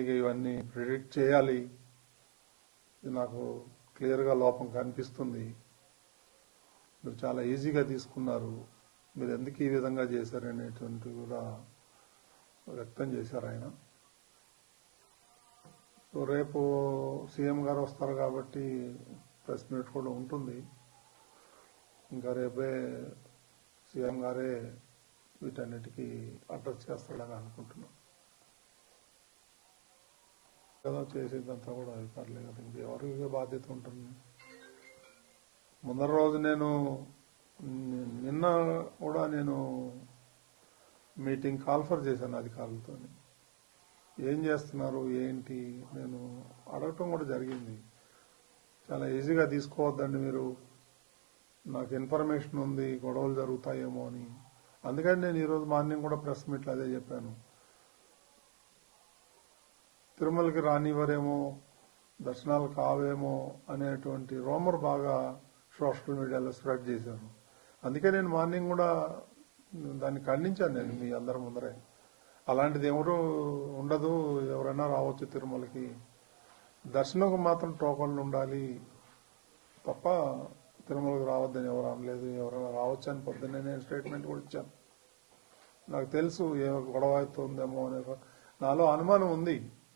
ఇవన్నీ ప్రిడిక్ట్ చేయాలి. ఇది నాకు క్లియర్గా లోపం కనిపిస్తుంది. మీరు చాలా ఈజీగా తీసుకున్నారు. మీరు ఎందుకు ఈ విధంగా చేశారనేటువంటి కూడా వ్యక్తం చేశారు ఆయన. సో రేపు సీఎం గారు వస్తారు కాబట్టి ప్రెస్ మీట్ కూడా ఉంటుంది. ఇంకా రేపే సీఎం గారే వీటన్నిటికీ అడ్రస్ చేస్తాడని అనుకుంటున్నాను కదా చేసేదంతా కూడా అధికారులే కదా. ఇంకెవరికి బాధ్యత ఉంటుంది? ముందర రోజు నేను నిన్న కూడా నేను మీటింగ్ కాల్ఫర్ చేశాను అధికారులతో ఏం చేస్తున్నారు? ఏంటి? నేను అడగటం కూడా జరిగింది. చాలా ఈజీగా తీసుకోవద్దండి మీరు. నాకు ఇన్ఫర్మేషన్ ఉంది గొడవలు జరుగుతాయేమో అని. అందుకని నేను ఈరోజు మార్నింగ్ కూడా ప్రెస్ మీట్లో అదే చెప్పాను. తిరుమలకి రానివ్వరేమో దర్శనాలు కావేమో అనేటువంటి రోమర్ బాగా సోషల్ మీడియాలో స్ప్రెడ్ చేశాను అందుకే నేను మార్నింగ్ కూడా దాన్ని ఖండించాను నేను మీ అందరి ముందరే. అలాంటిది ఎవరు ఉండదు ఎవరైనా రావచ్చు తిరుమలకి. దర్శనంకు మాత్రం టోకన్లు ఉండాలి. తప్ప తిరుమలకి రావద్దని ఎవరు అనలేదు ఎవరైనా రావచ్చు అని పొద్దున్నే నేను స్టేట్మెంట్ కూడా ఇచ్చాను. నాకు తెలుసు ఏ గొడవ అవుతుందేమో అనే నాలో అనుమానం ఉంది.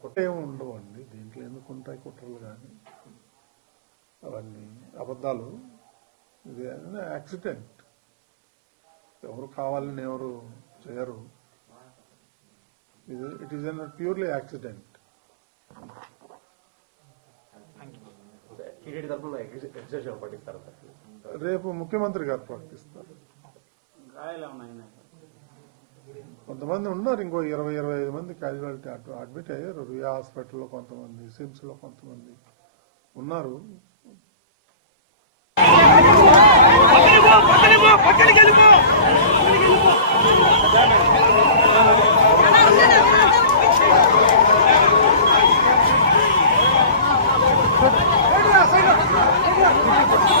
ఇప్పుడు కుట్రేం ఉండవు అండి దీంట్లో ఎందుకు ఉంటాయి కుట్రలు కానీ? అవన్నీ అబద్ధాలు. ఇది యాక్సిడెంట్. ఎవరు కావాలని ఎవరు చేయరు. ఇది it is an purely accident రేపు ముఖ్యమంత్రి గారు ప్రకటిస్తారు. కొంతమంది ఉన్నారు ఇంకో ఇరవై ఇరవై ఐదు మంది క్యాజువాలిటీ అటు అడ్మిట్ అయ్యారు. రుయా హాస్పిటల్లో కొంతమంది సిమ్స్లో కొంతమంది ఉన్నారు.